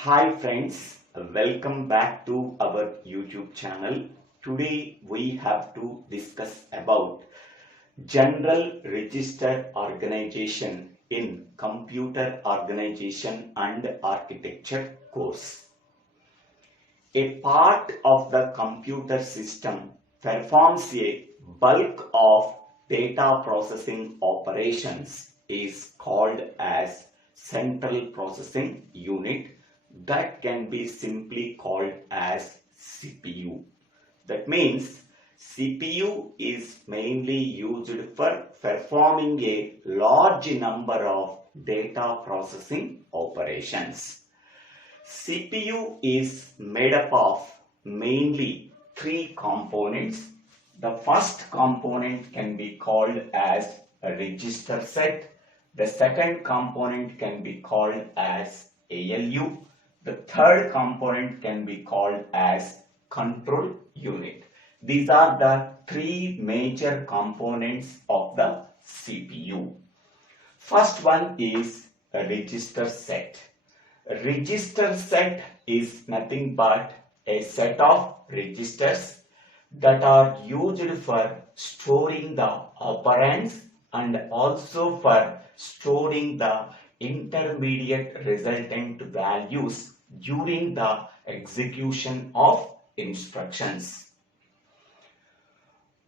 Hi friends, welcome back to our YouTube channel. Today we have to discuss about General Register Organization in Computer Organization and Architecture course. A part of the computer system performs a bulk of data processing operations is called as Central Processing Unit, that can be simply called as CPU. That means CPU is mainly used for performing a large number of data processing operations. CPU is made up of mainly three components. The first component can be called as a register set. The second component can be called as ALU. The third component can be called as control unit. These are the three major components of the CPU. First one is a register set. A register set is nothing but a set of registers that are used for storing the operands and also for storing the intermediate resultant values during the execution of instructions.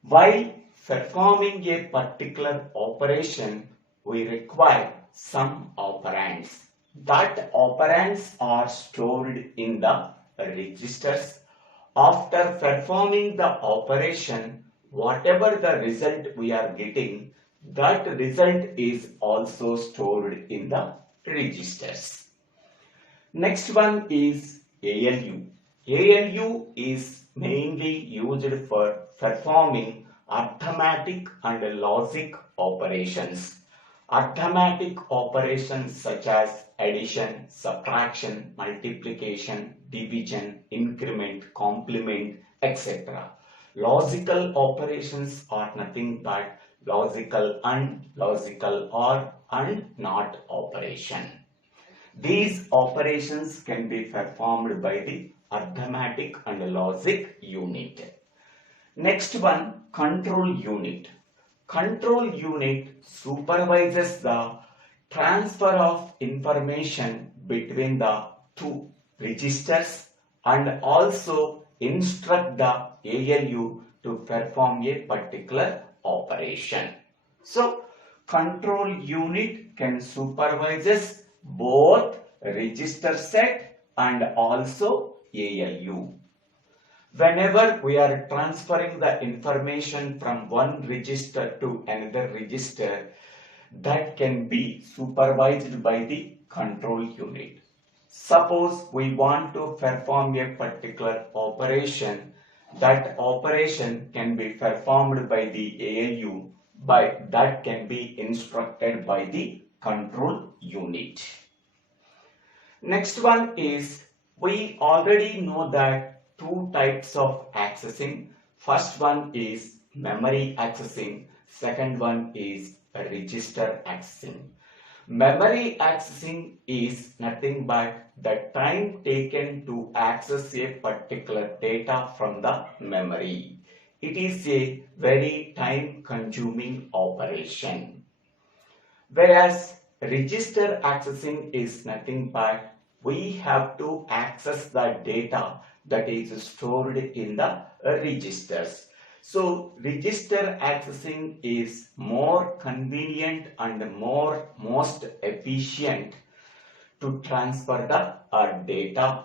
While performing a particular operation, we require some operands. That operands are stored in the registers. After performing the operation, whatever the result we are getting, that result is also stored in the registers. Next one is ALU. ALU is mainly used for performing arithmetic and logic operations. Arithmetic operations such as addition, subtraction, multiplication, division, increment, complement, etc. Logical operations are nothing but logical and, logical or, and not operation. These operations can be performed by the arithmetic and logic unit. Next one, control unit. Control unit supervises the transfer of information between the two registers and also instruct the ALU to perform a particular operation. So, control unit can supervise both register set and also ALU. Whenever we are transferring the information from one register to another register, that can be supervised by the control unit. Suppose we want to perform a particular operation, that operation can be performed by the ALU, that can be instructed by the control unit. Next one is, we already know that two types of accessing. First one is memory accessing, second one is register accessing. Memory accessing is nothing but the time taken to access a particular data from the memory. It is a very time consuming operation. Whereas register accessing is nothing but we have to access the data that is stored in the registers. So register accessing is more convenient and most efficient to transfer the data.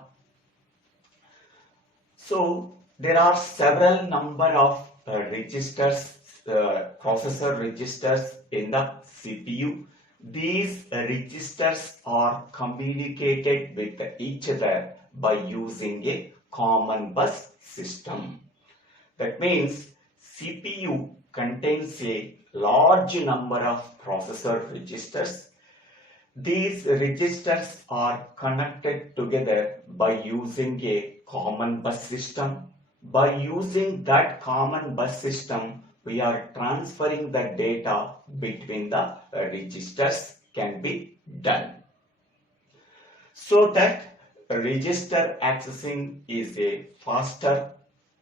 So there are several number of registers, processor registers in the CPU. These registers are communicated with each other by using a common bus system. That means CPU contains a large number of processor registers. These registers are connected together by using a common bus system. By using that common bus system, we are transferring the data between the registers can be done. So that register accessing is a faster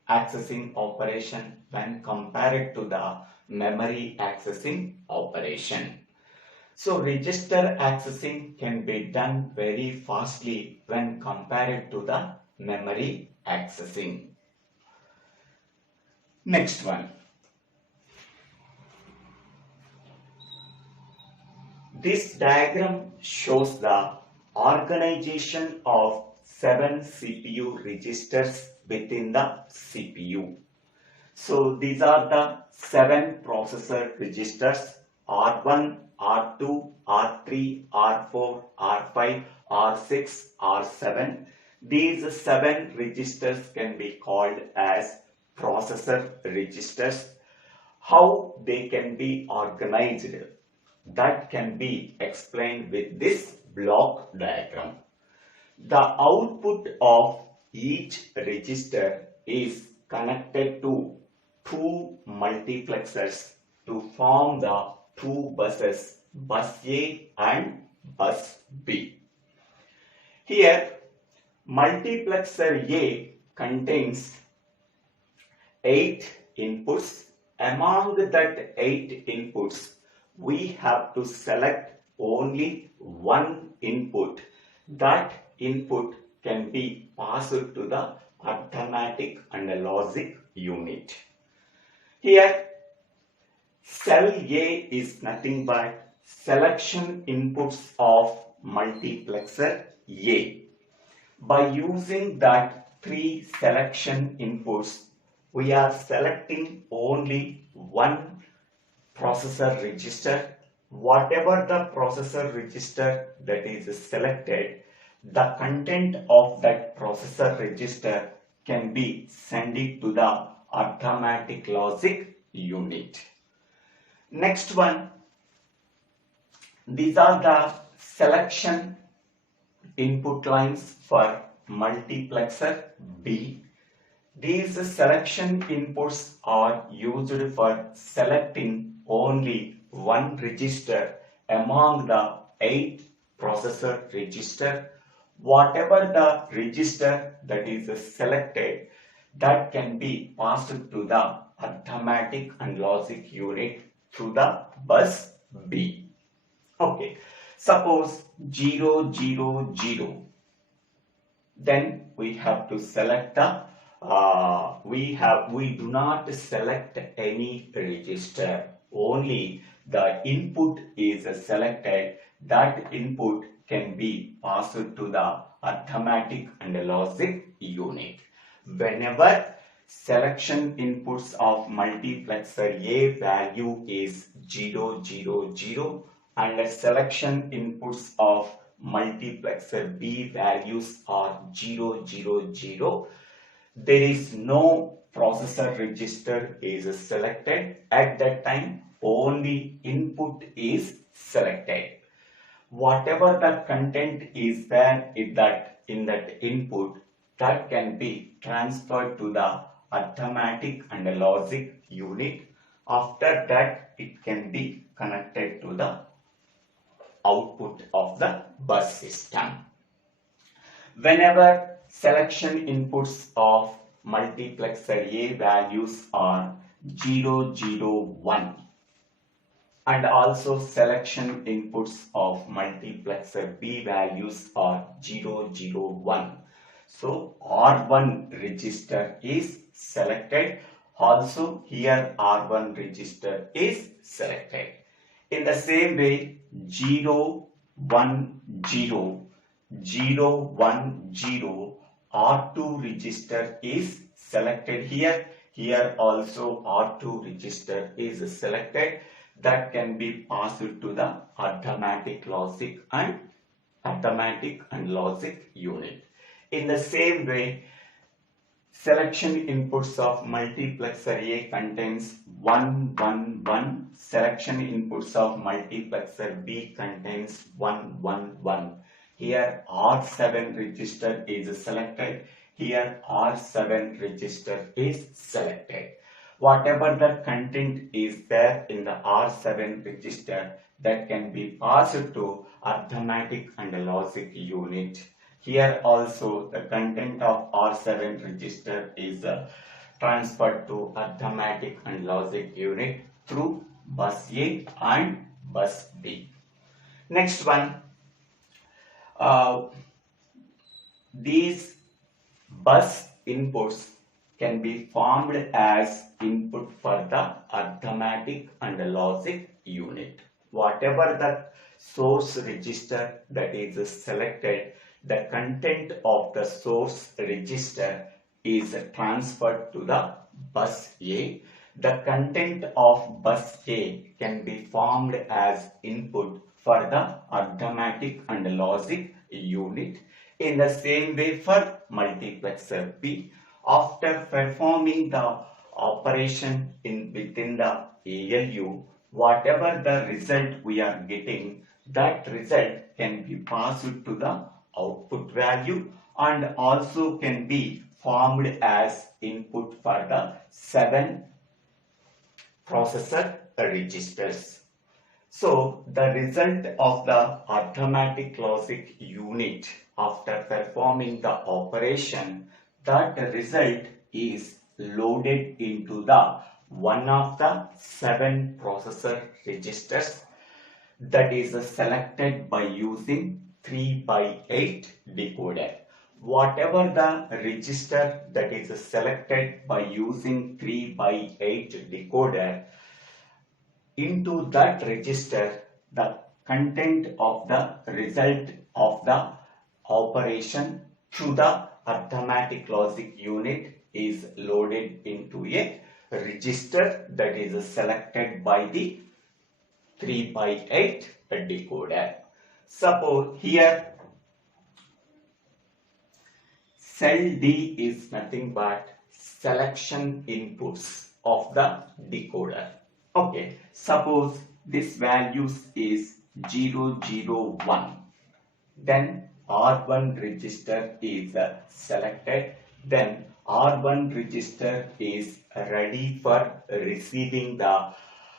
accessing operation when compared to the memory accessing operation. So register accessing can be done very fastly when compared to the memory accessing. Next one. This diagram shows the organization of 7 CPU registers within the CPU. So these are the 7 processor registers: R1, R2, R3, R4, R5, R6, R7. These 7 registers can be called as processor registers. How they can be organized, that can be explained with this block diagram. The output of each register is connected to 2 multiplexers to form the 2 buses, bus A and bus B. Here, multiplexer A contains 8 inputs. Among that 8 inputs, we have to select only one input. That input can be passed to the arithmetic and logic unit. Here, cell A is nothing but selection inputs of multiplexer A. By using that 3 selection inputs, we are selecting only one processor register. Whatever the processor register that is selected, the content of that processor register can be sent it to the arithmetic logic unit. Next one, these are the selection input lines for multiplexer B. These selection inputs are used for selecting only one register among the 8 processor register. Whatever the register that is selected, that can be passed to the arithmetic and logic unit through the bus B. Okay, suppose 0, 0, 0. Then we have to select the we do not select any register, only the input is selected. That input can be passed to the arithmetic and logic unit. Whenever selection inputs of multiplexer A value is 0, 0, 0 and the selection inputs of multiplexer B values are 0, 0, 0, there is no processor register is selected. At that time, only input is selected. Whatever the content is there in that input, that can be transferred to the arithmetic and logic unit. After that, it can be connected to the output of the bus system. Whenever selection inputs of multiplexer A values are 0, 0, 1 and also selection inputs of multiplexer B values are 0, 0, 1. So R1 register is selected. Also here R1 register is selected. In the same way, 0, 1, 0, 0, 1, 0, R2 register is selected here. Here also R2 register is selected. That can be passed to the arithmetic and logic unit. In the same way, selection inputs of multiplexer A contains 1, 1, 1. Selection inputs of multiplexer B contains 1, 1, 1. Here R7 register is selected. Here R7 register is selected. Whatever the content is there in the R7 register, that can be passed to arithmetic and logic unit. Here also the content of R7 register is transferred to arithmetic and logic unit through bus A and bus B. Next one, uh, these bus inputs can be formed as input for the arithmetic and logic unit. Whatever the source register that is selected, the content of the source register is transferred to the bus A. The content of bus A can be formed as input for the arithmetic and logic unit. In the same way for multiplexer B, after performing the operation within the ALU, whatever the result we are getting, that result can be passed to the output value and also can be formed as input for the 7 processor registers. So the result of the arithmetic logic unit after performing the operation, that result is loaded into the one of the 7 processor registers that is selected by using 3/8 decoder. Whatever the register that is selected by using 3/8 decoder, into that register the content of the result of the operation through the arithmetic logic unit is loaded into a register that is selected by the 3/8 decoder. Suppose here cell D is nothing but selection inputs of the decoder. Okay, suppose this values is 0, 0, 1. Then R1 register is selected. Then R1 register is ready for receiving the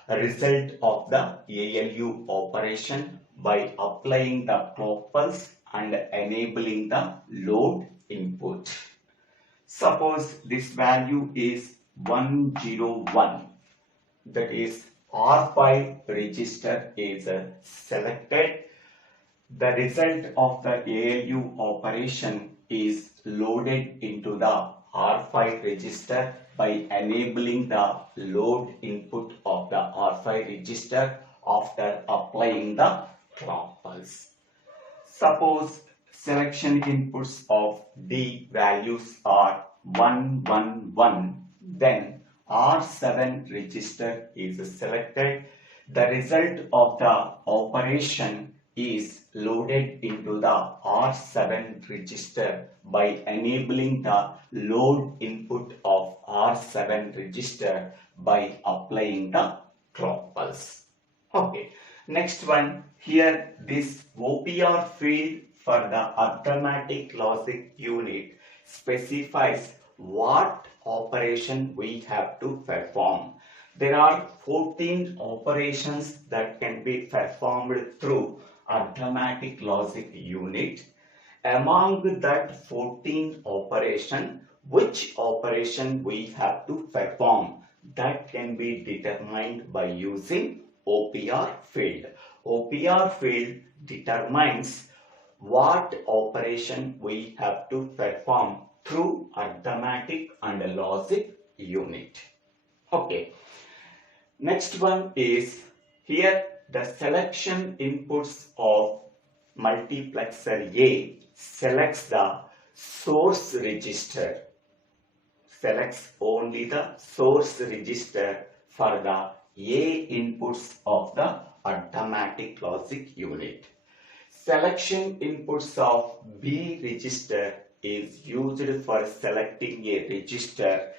result of the ALU operation by applying the clock pulse and enabling the load input. Suppose this value is 101. That is R5 register is selected. The result of the ALU operation is loaded into the R5 register by enabling the load input of the R5 register after applying the clock pulse. Suppose selection inputs of D values are 1, 1, 1. Then R7 register is selected. The result of the operation is loaded into the R7 register by enabling the load input of R7 register by applying the clock pulse. Okay, next one, here this OPR field for the arithmetic logic unit specifies what operation we have to perform. There are 14 operations that can be performed through arithmetic logic unit. Among that 14 operation, which operation we have to perform, that can be determined by using OPR field. OPR field determines what operation we have to perform through arithmetic and logic unit. Okay. Next one is here the selection inputs of multiplexer A selects the source register, selects only the source register for the A inputs of the arithmetic logic unit. Selection inputs of B register is used for selecting a register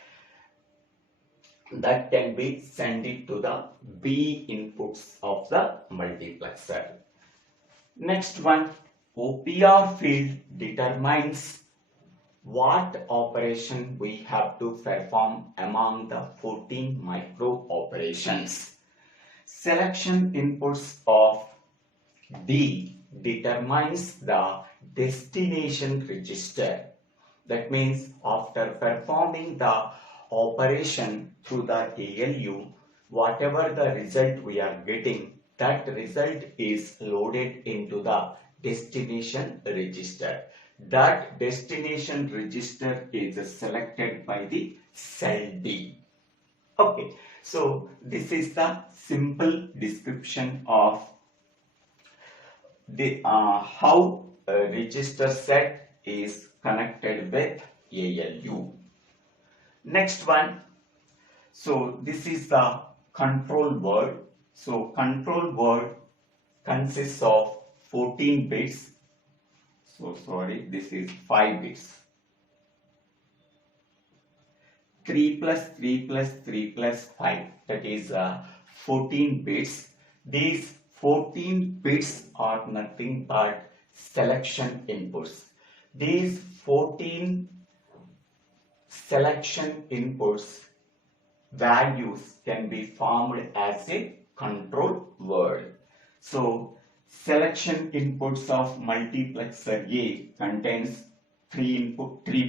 that can be sent it to the B inputs of the multiplexer. Next one, OPR field determines what operation we have to perform among the 14 micro operations. Selection inputs of D determines the destination register. That means after performing the operation through the ALU, whatever the result we are getting, that result is loaded into the destination register. That destination register is selected by the cell D. Okay, so this is the simple description of the how a register set is connected with ALU. Next one, so this is the control word. So control word consists of 14 bits. So sorry, this is 5 bits. 3 plus 3 plus 3 plus 5, that is 14 bits. These 14 bits are nothing but selection inputs. These 14 selection inputs values can be formed as a control word. So selection inputs of multiplexer A contains 3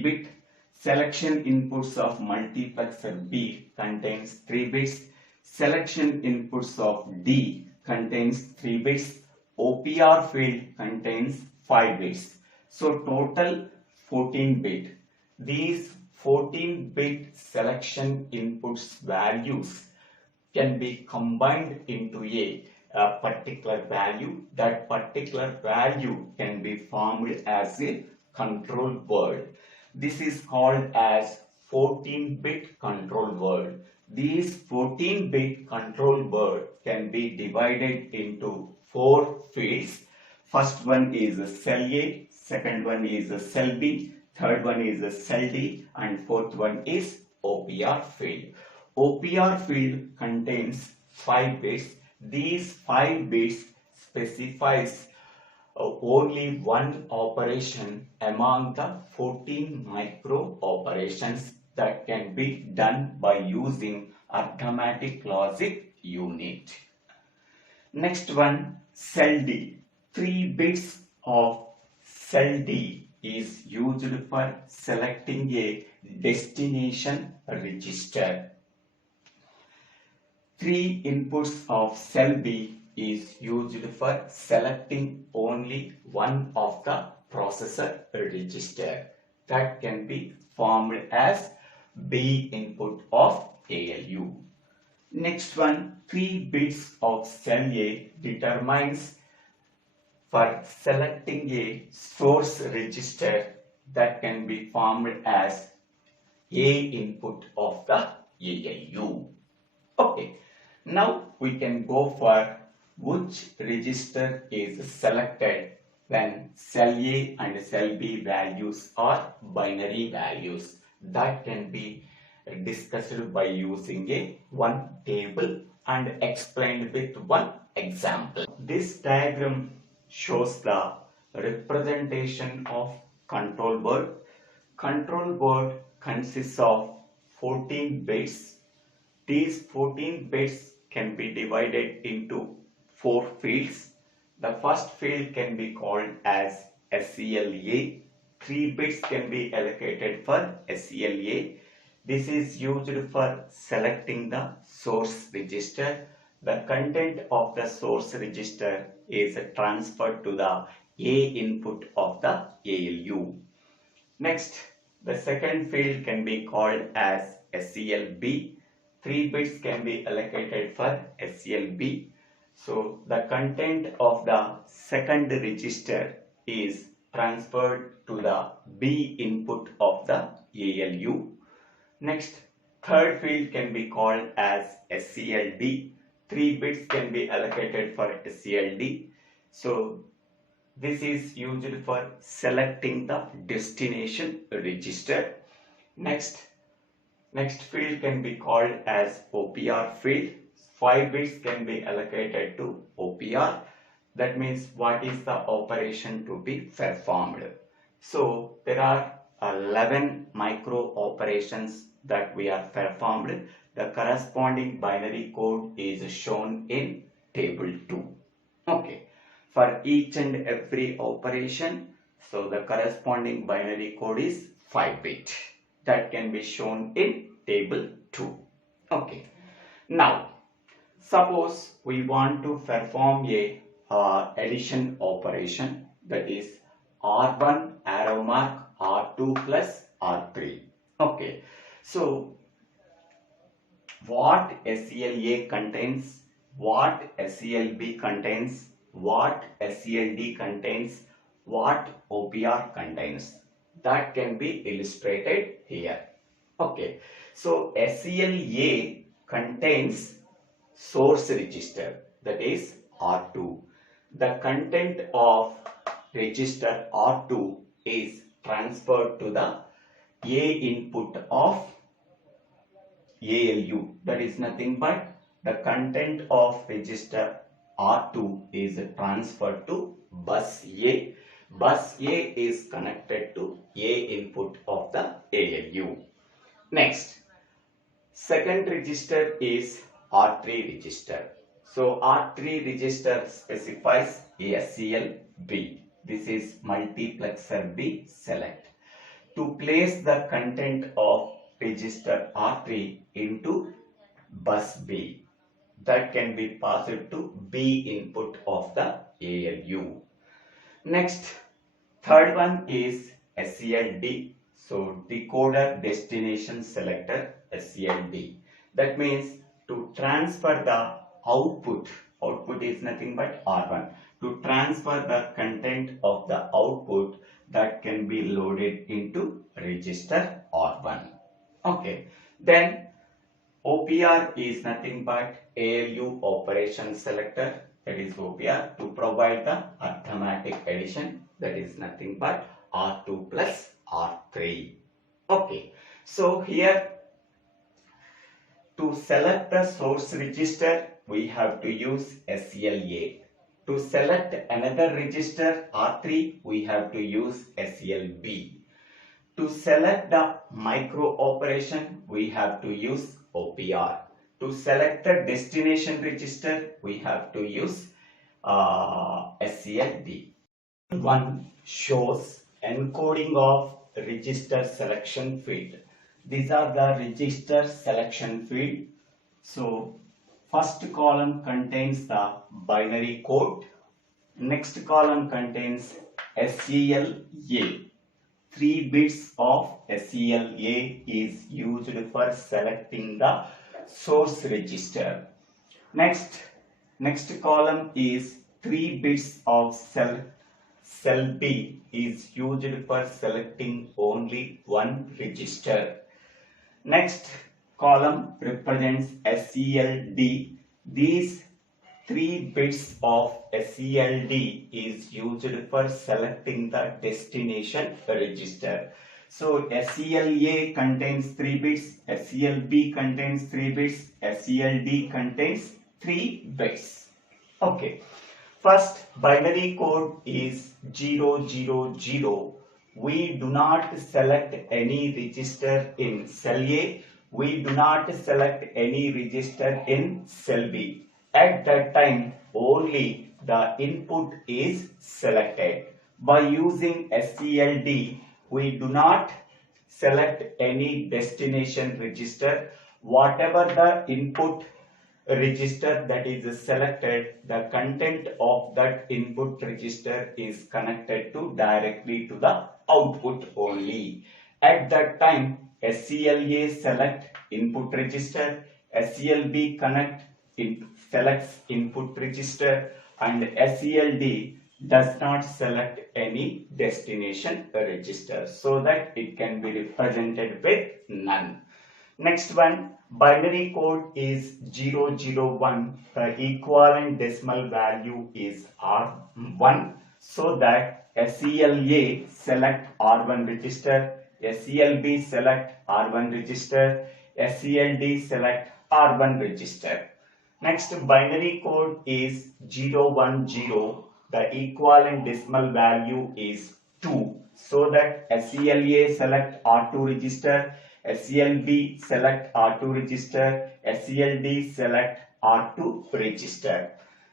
bit. Selection inputs of multiplexer B contains 3 bits. Selection inputs of D contains 3 bits. OPR field contains 5 bits. So total 14 bit. These 14 bit selection inputs values can be combined into a particular value. That particular value can be formed as a control word. This is called as 14-bit control word. These 14-bit control word can be divided into 4 fields. First one is cell A, second one is cell B, third one is cell D, and fourth one is OPR field. OPR field contains 5 bits. These 5 bits specifies only one operation among the 14 micro operations that can be done by using arithmetic logic unit. Next one, cell D. 3 bits of cell D is used for selecting a destination register. 3 inputs of cell B is used for selecting only one of the processor register. That can be formed as B input of ALU. Next one, 3 bits of cell A determines for selecting a source register that can be formed as A input of the ALU. Okay, now we can go for which register is selected when cell A and cell B values are binary values. That can be discussed by using one table and explained with one example. This diagram shows the representation of control word. Control word consists of 14 bits. These 14 bits can be divided into 4 fields. The first field can be called as SCLA. 3 bits can be allocated for SCLA. This is used for selecting the source register. The content of the source register is transferred to the A input of the ALU. Next, the second field can be called as SCLB. 3 bits can be allocated for SCLB. So the content of the second register is transferred to the B input of the ALU. Next, third field can be called as SCLD. 3 bits can be allocated for SCLD. So this is used for selecting the destination register. Next field can be called as OPR field. 5 bits can be allocated to OPR. That means what is the operation to be performed. So there are 11 micro operations that we are performed. The corresponding binary code is shown in table 2. Okay. For each and every operation, So the corresponding binary code is 5-bit. That can be shown in table 2. Okay. Now, suppose we want to perform a addition operation, that is R1 arrow mark R2 plus R3. Okay. So what SELA contains, what SELB contains, what SELD contains, what OPR contains, that can be illustrated here. Okay, so SELA contains source register, that is R2. The content of register R2 is transferred to the A input of ALU, that is nothing but the content of register R2 is transferred to bus A. Bus A is connected to A input of the ALU. Next, second register is R3 register. So R3 register specifies ASCL B. This is multiplexer B select. To place the content of register R3 into bus B, that can be passed to B input of the ALU. Next, third one is SELD. So decoder destination selector SELD. That means to transfer the output is nothing but R1. To transfer the content of the output, that can be loaded into register R1. Okay, then OPR is nothing but ALU operation selector, that is OPR, to provide the arithmetic addition, that is nothing but R2 plus R3. Okay, so here to select the source register, we have to use SELA. To select another register R3, we have to use SELB. To select the micro operation, we have to use OPR. To select the destination register, we have to use SELD. One shows encoding of register selection field. These are the register selection field. So first column contains the binary code. Next column contains SELA. 3 bits of SELA is used for selecting the source register. Next column is 3 bits of cell B is used for selecting only one register. Next column represents SELD. These 3 bits of SELD is used for selecting the destination register. So SELA contains 3 bits, SELB contains 3 bits, SELD contains 3 bits. Okay. First binary code is 000. We do not select any register in cell A. We do not select any register in cell B. At that time, only the input is selected. By using SELD, we do not select any destination register. Whatever the input register that is selected, the content of that input register is connected to directly to the output only. At that time, SELA select input register, SELB selects input register, and SELD does not select any destination register, so that it can be represented with none. Next one, binary code is 001. The equivalent decimal value is R1, so that SELA select R1 register, SELB select R1 register, SELD select R1 register. Next binary code is 010. The equivalent decimal value is 2, so that SELA select R2 register, SELB select R2 register, SELD select R2 register.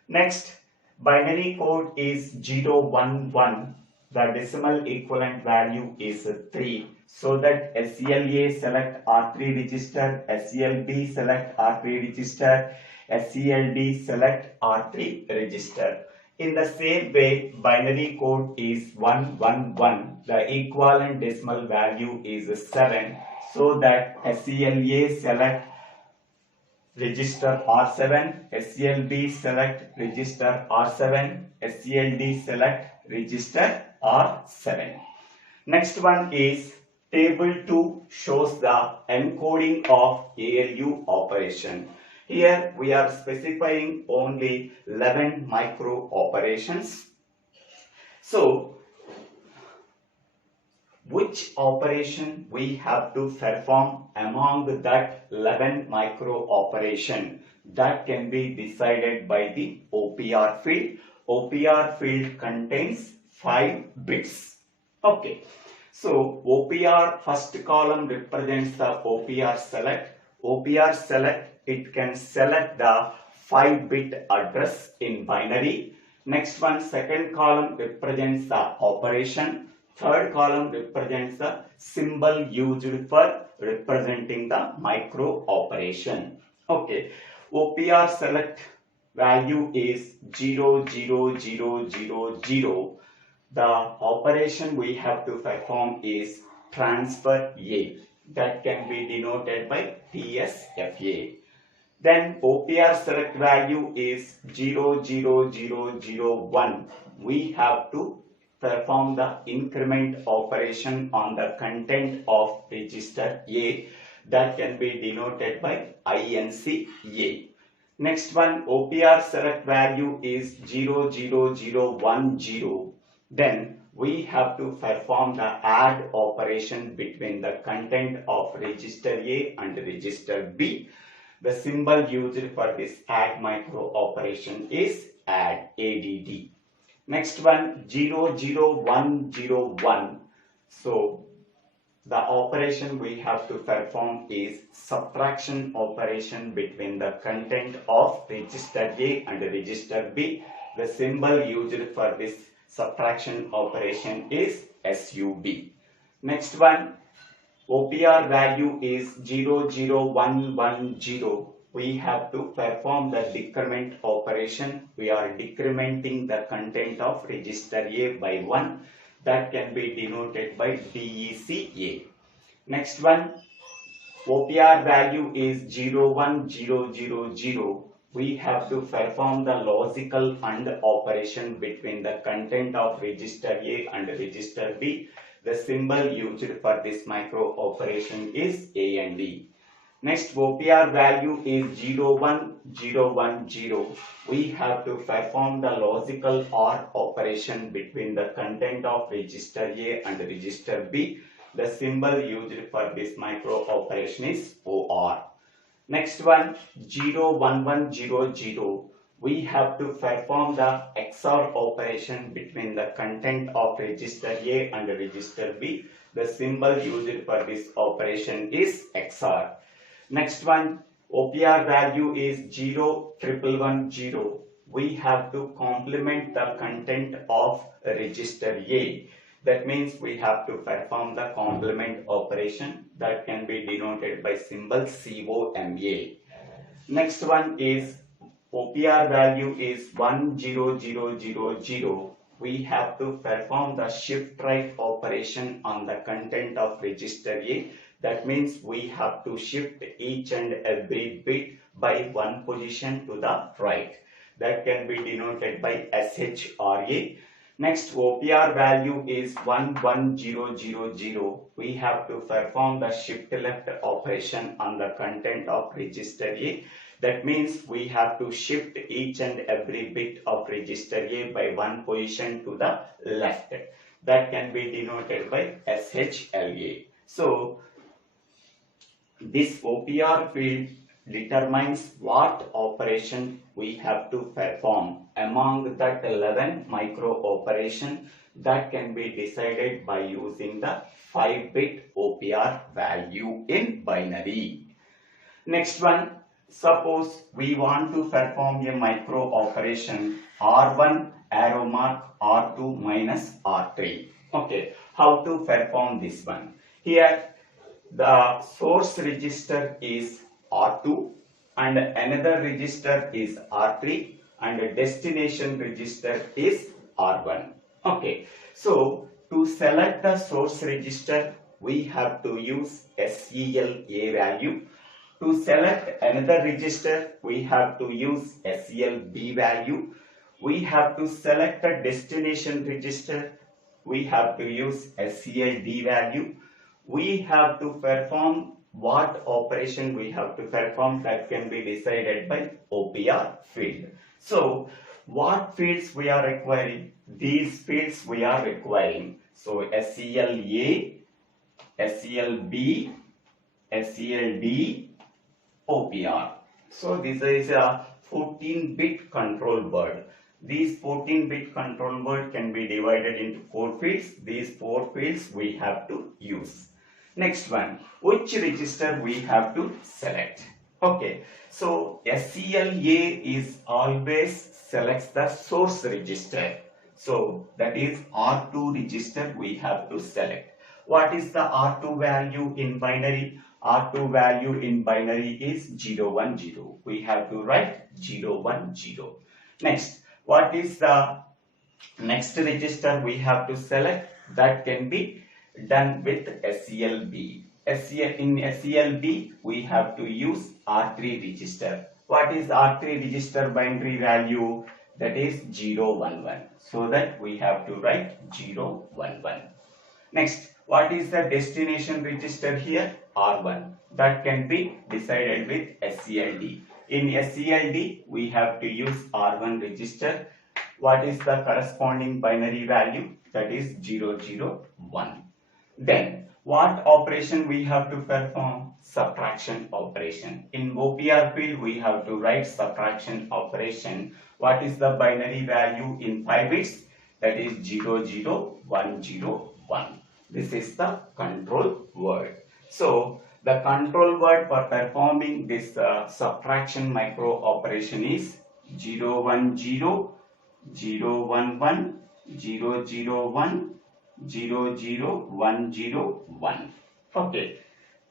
Next binary code is 011. the decimal equivalent value is 3. So that SELA select R3 register, SELB select R3 register, SELD select R3 register. In the same way, binary code is 111. The equivalent decimal value is 7. So that SELA select register R7, SELB select register R7, SELD select register R7. Next one is table 2 shows the encoding of ALU operation. Here we are specifying only 11 micro operations. So which operation we have to perform among that 11 micro operation, that can be decided by the OPR field. OPR field contains 5 bits. Okay. So OPR first column represents the OPR select. OPR select, it can select the 5-bit address in binary. Next one, second column represents the operation. Third column represents the symbol used for representing the micro operation. Okay, OPR select value is 0, 0, 0, 0, 0. The operation we have to perform is transfer A. That can be denoted by TSFA. Then OPR select value is 0, 0, 0, 0, 1. We have to perform the increment operation on the content of register A. That can be denoted by INCA. Next one, OPR select value is 0, 0, 0, 1, 0. Then we have to perform the add operation between the content of register A and register B. The symbol used for this add micro operation is ADD. Next one, 0, 0, 1, 0, 1. So the operation we have to perform is subtraction operation between the content of register A and register B. The symbol used for this subtraction operation is SUB. Next one, OPR value is 0, 0, 1, 1, 0. We have to perform the decrement operation. We are decrementing the content of register A by 1. That can be denoted by DECA. Next one, OPR value is 0, 1, 0, 0, 0. We have to perform the logical AND operation between the content of register A and register B. The symbol used for this micro operation is AND. Next, OPR value is 0, 1, 0, 1, 0. We have to perform the logical OR operation between the content of register A and register B. The symbol used for this micro operation is OR. Next one, 0, 1, 1, 0, 0. We have to perform the XOR operation between the content of register A and register B. The symbol used for this operation is XOR. Next one, OPR value is 0, 1, 1, 0. We have to complement the content of register A. That means we have to perform the complement operation. That can be denoted by symbol COMA. Next one is OPR value is 1, 0, 0, 0, 0. We have to perform the shift right operation on the content of register A. That means we have to shift each and every bit by 1 position to the right. That can be denoted by SHRA. Next, OPR value is 1, 1, 0, 0, 0. We have to perform the shift left operation on the content of register A. That means we have to shift each and every bit of register A by 1 position to the left. That can be denoted by SHLA. So, this OPR field determines what operation we have to perform among that 11 micro operation. That can be decided by using the 5-bit OPR value in binary. Next one, suppose we want to perform a micro operation R1 arrow mark R2 minus R3. Okay, how to perform this one? Here the source register is R2 and another register is R3 and a destination register is R1. Okay, so to select the source register we have to use SEL-A value. To select another register we have to use SEL-B value. We have to select a destination register, we have to use SEL-D value. We have to perform what operation we have to perform, that can be decided by OPR field. So what fields we are requiring? These fields we are requiring. So SEL-A, SEL-B, SEL-D, OPR. So this is a 14-bit control word. These 14-bit control word can be divided into 4 fields. These 4 fields we have to use. Next one, which register we have to select? Okay, so SEL-A is always selects the source register. So that is R2 register we have to select. What is the R2 value in binary? R2 value in binary is 010. We have to write 010. Next, what is the next register we have to select? That can be done with SEL-B. In SEL-B we have to use R3 register. What is R3 register binary value? That is 011. So that we have to write 011. Next, what is the destination register here? R1. That can be decided with SEL-D. In SEL-D we have to use R1 register. What is the corresponding binary value? That is 001. Then what operation we have to perform? Subtraction operation. In OPR field we have to write subtraction operation. What is the binary value in 5 bits? That is 00101. This is the control word. So the control word for performing this subtraction micro operation is 010, 011, 001, 00101. Okay,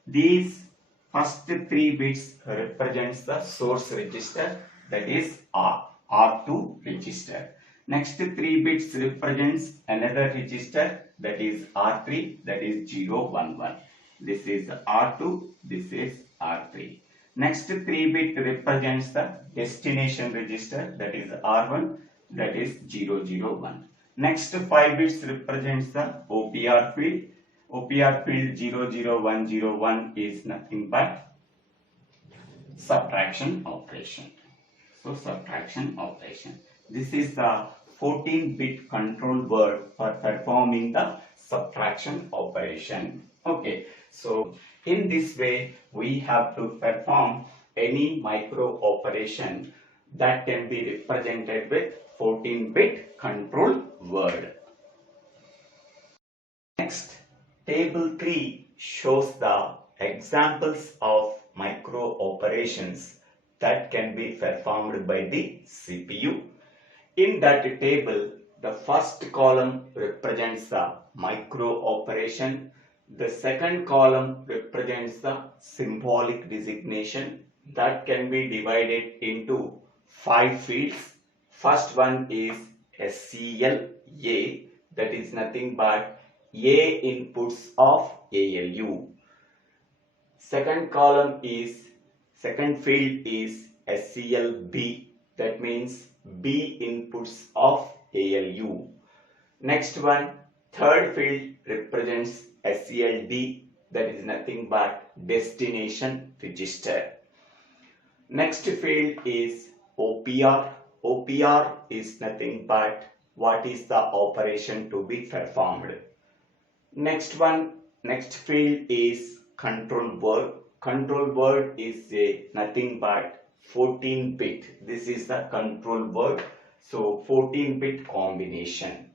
these first 3 bits represents the source register, that is R2 register. Next 3 bits represents another register, that is R3, that is 011. This is R2, this is R3. Next 3 bit represents the destination register, that is R1, that is 001. Next 5 bits represents the OPR field. OPR field 00101 is nothing but subtraction operation. So subtraction operation. This is the 14-bit control word for performing the subtraction operation. Okay, so in this way we have to perform any micro operation that can be represented with 14-bit control word. Next, table 3 shows the examples of micro operations that can be performed by the CPU. In that table, the first column represents the micro operation. The second column represents the symbolic designation that can be divided into 5 fields. First one is SEL-A, that is nothing but A inputs of ALU. Second field is SEL-B, that means B inputs of ALU. Next one, third field represents SEL-D, that is nothing but destination register. Next field is OPR. OPR is nothing but what is the operation to be performed. Next field is control word. Control word is nothing but 14-bit. This is the control word. So 14-bit combination.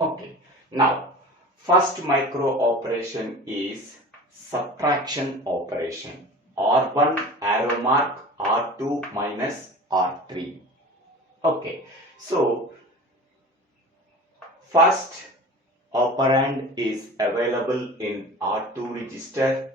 Okay. Now, first micro operation is subtraction operation. R1 arrow mark R2 minus R3. Okay. So first operand is available in R2 register.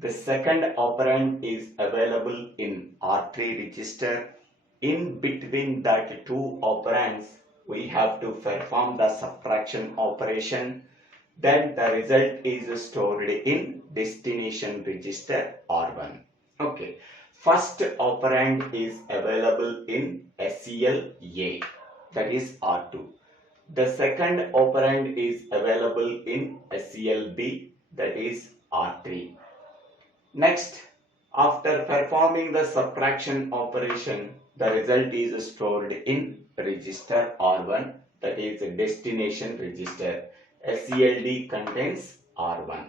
The second operand is available in R3 register. In between that two operands, we have to perform the subtraction operation. Then the result is stored in destination register R1. Okay. First operand is available in SCLA, that is R2. The second operand is available in SCLB, that is R3. Next, after performing the subtraction operation, the result is stored in register R1, that is destination register. SCLD contains R1.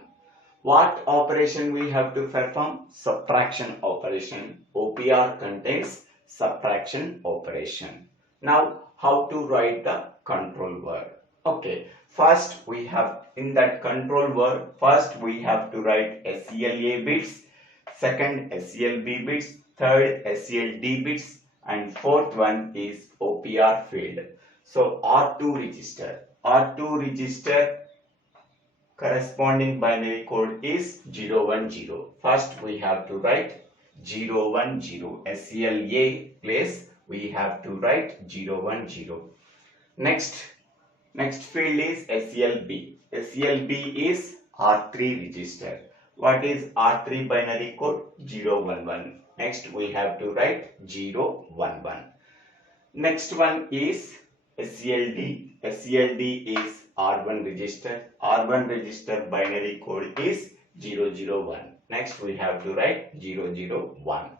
What operation we have to perform? Subtraction operation. OPR contains subtraction operation. Now, how to write the control word? Okay, first we have in that control word, first we have to write SCLA bits, second SCLB bits, third SCLD bits, and fourth one is OPR field. So R2 register. R2 register corresponding binary code is 010. First we have to write 010. SCLA place we have to write 010. Next field is SCLB. SCLB is R3 register. What is R3 binary code? 011. Next we have to write 011. Next one is SCLD. SCLD is R1 register. R1 register binary code is 001. Next we have to write 001.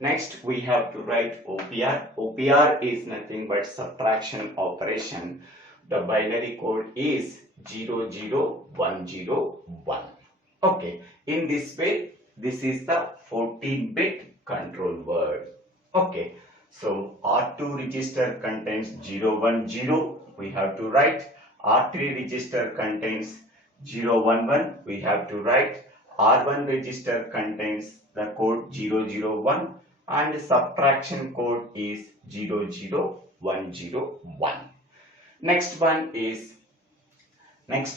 Next we have to write OPR. OPR is nothing but subtraction operation. The binary code is 00101. Okay, in this way, this is the 14-bit control word. Okay, so R2 register contains 010. We have to write. R3 register contains 011. We have to write. R1 register contains the code 001 and subtraction code is 00101. Next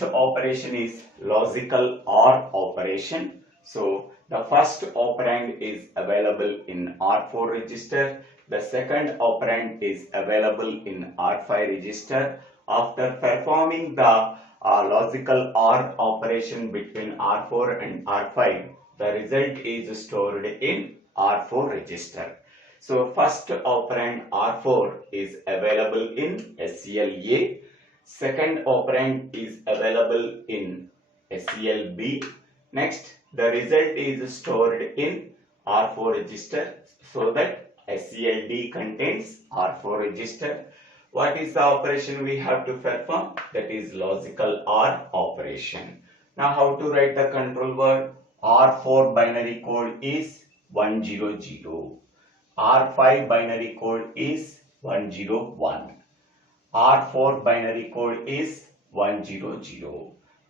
operation is logical OR operation. So the first operand is available in R4 register. The second operand is available in R5 register. After performing the logical OR operation between R4 and R5, the result is stored in R4 register. So first operand R4 is available in SCLA. Second operand is available in SCLB. Next, the result is stored in R4 register so that SCLD contains R4 register. What is the operation we have to perform? That is logical OR operation. Now how to write the control word? R4 binary code is 100. R5 binary code is 101. R4 binary code is 100.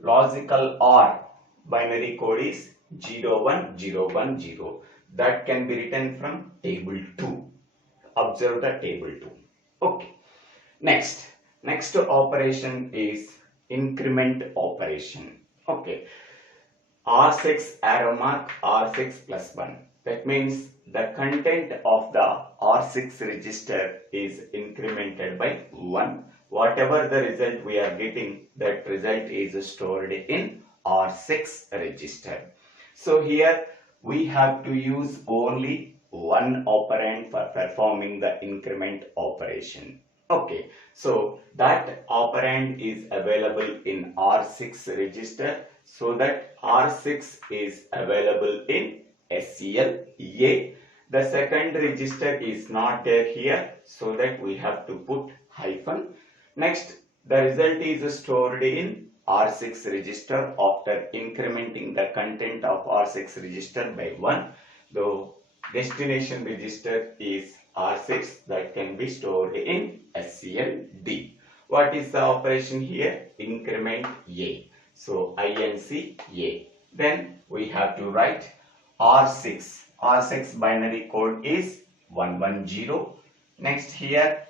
Logical OR binary code is 01010. That can be written from table 2. Observe the table 2. Okay. Next operation is increment operation. Okay. R6 arrow mark R6 plus 1. That means the content of the R6 register is incremented by 1. Whatever the result we are getting, that result is stored in R6 register. So here we have to use only one operand for performing the increment operation. Okay, so that operand is available in R6 register, so that R6 is available in SCLA. The second register is not there here, so that we have to put hyphen. Next, the result is stored in R6 register after incrementing the content of R6 register by 1. The destination register is R6 that can be stored in SCLD. What is the operation here? Increment A. So INC A. Then we have to write R6. R6 binary code is 110. Next here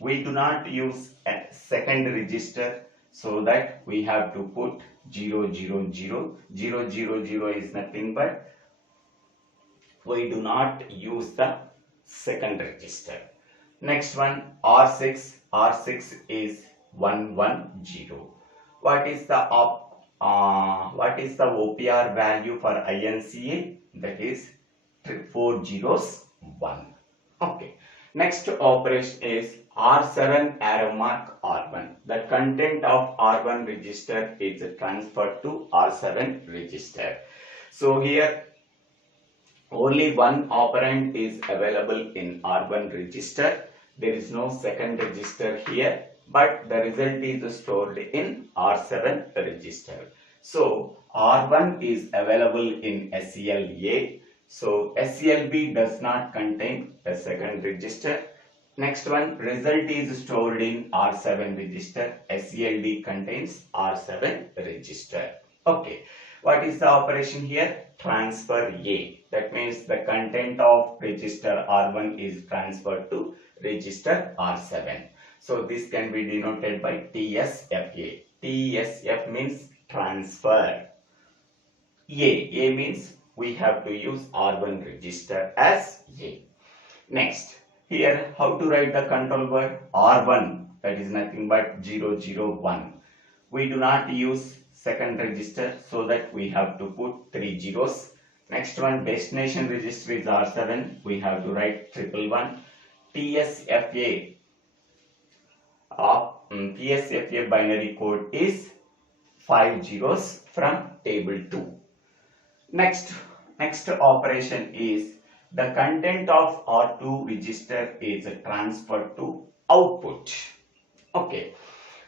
we do not use a second register. So that we have to put 0, 0, 0. 0, 0, 0 is nothing but we do not use the second register. Next one R6. R6 is 110. What is the OPR value for INCA? That is 401. Okay. Next operation is R7 arrow mark R1. The content of R1 register is transferred to R7 register. So here only one operand is available in R1 register. There is no second register here, but the result is stored in R7 register. So R1 is available in SCLA. So SCLB does not contain the second register. Next one, result is stored in R7 register. SCLD contains R7 register. Okay. What is the operation here? Transfer A. That means the content of register R1 is transferred to register R7. So this can be denoted by TSFA. TSF means transfer. A means we have to use R1 register as A. Next, here how to write the control word? R1, that is nothing but 001. We do not use second register, so that we have to put 3 zeros. Next one, destination register is R7. We have to write 111. TSFA TSFA binary code is 5 zeros from table 2. Next operation is the content of R2 register is transferred to output. Okay.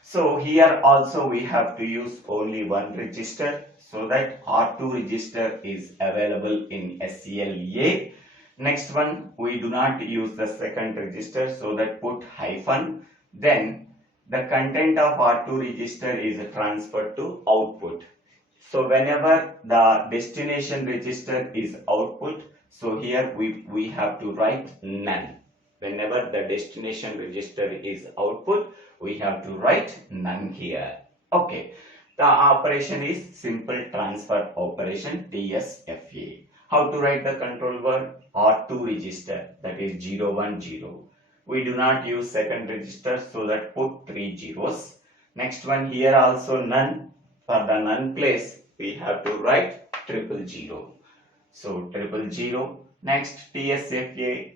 So here also we have to use only one register, so that R2 register is available in SCLA. Next one, we do not use the second register, so that put hyphen. Then the content of R2 register is transferred to output. So whenever the destination register is output, so here we have to write none. Whenever the destination register is output, we have to write none here. Okay. The operation is simple transfer operation, TSFA. How to write the control word? R2 register, that is 010. We do not use second register, so that put 3 zeros. Next one, here also none. For the none place, we have to write 000. So 000. Next, TSFA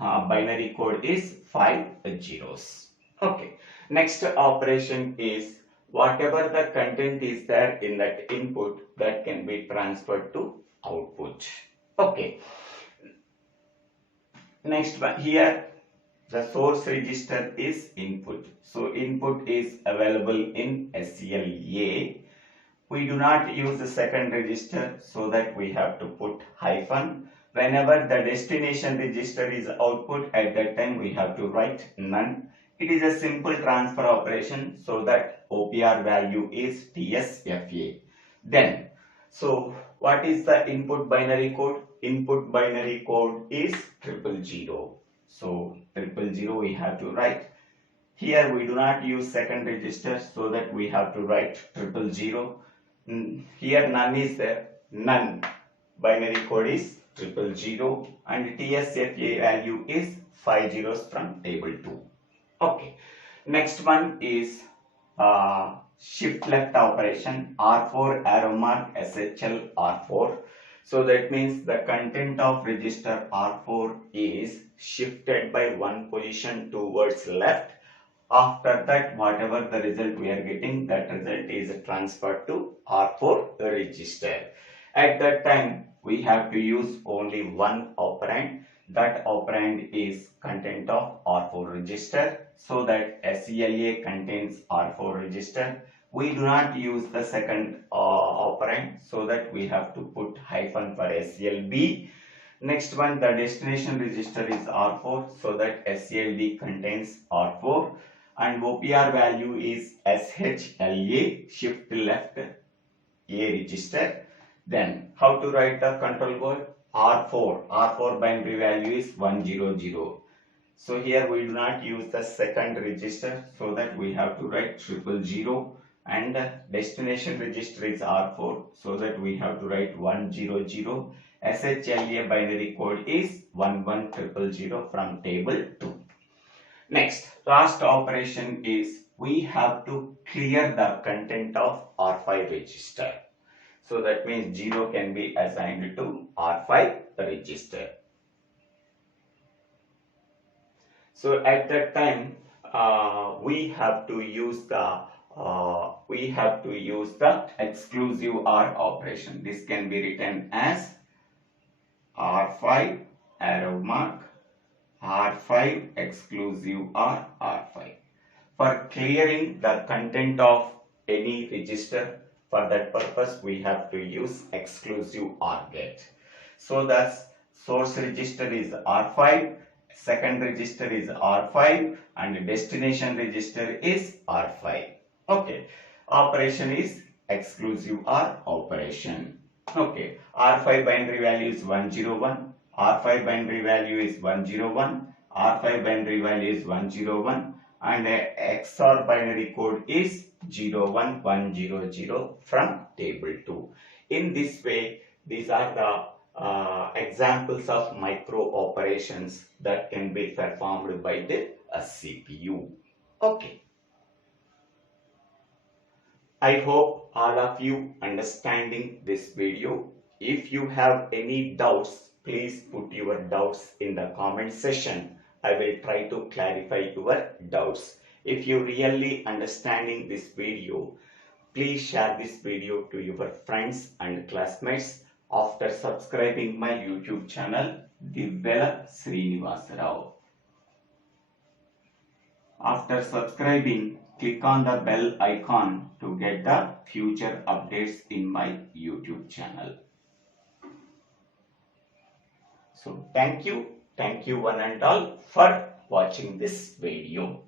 binary code is 5 zeros. Okay. Next operation is whatever the content is there in that input, that can be transferred to output. Okay. Next one, here the source register is input. So input is available in SCLA. We do not use the second register, so that we have to put hyphen. Whenever the destination register is output, at that time we have to write none. It is a simple transfer operation, so that OPR value is TSFA. Then, so what is the input binary code? Input binary code is 000. So 000 we have to write. Here we do not use second register, so that we have to write 000. Here none is there. None binary code is 000, and TSFA value is 5 zeros from table 2. Okay. Next one is shift left operation, R4 arrow mark SHL R4. So that means the content of register R4 is shifted by one position towards left. After that, whatever the result we are getting, that result is transferred to R4 register. At that time, we have to use only one operand. That operand is content of R4 register, so that SCLA contains R4 register. We do not use the second operand, so that we have to put hyphen for SCLB. Next one, the destination register is R4, so that SCLD contains R4, and OPR value is SHLA, shift left A register. Then how to write the control word? R4 binary value is 100. So here we do not use the second register, so that we have to write 000. and destination register is R4, so that we have to write 100. SHLA binary code is 11000 from table 2. Next, last operation is we have to clear the content of R5 register. So that means 0 can be assigned to R5 register. So at that time, we have to use the exclusive OR operation. This can be written as R5 arrow mark R5 exclusive OR R5. For clearing the content of any register, for that purpose we have to use exclusive OR gate. So the source register is R5, second register is R5, and destination register is R5. Okay, operation is exclusive OR operation. Okay, R5 binary value is 101, R5 binary value is 101, R5 binary value is 101, and XOR binary code is 01100 from table 2. In this way, these are the examples of micro operations that can be performed by the CPU. Okay. I hope all of you understanding this video. If you have any doubts, please put your doubts in the comment section. I will try to clarify your doubts. If you really understanding this video, please share this video to your friends and classmates. After subscribing my YouTube channel, Divvela Srinivasa. After subscribing, click on the bell icon to get the future updates in my YouTube channel. So thank you one and all for watching this video.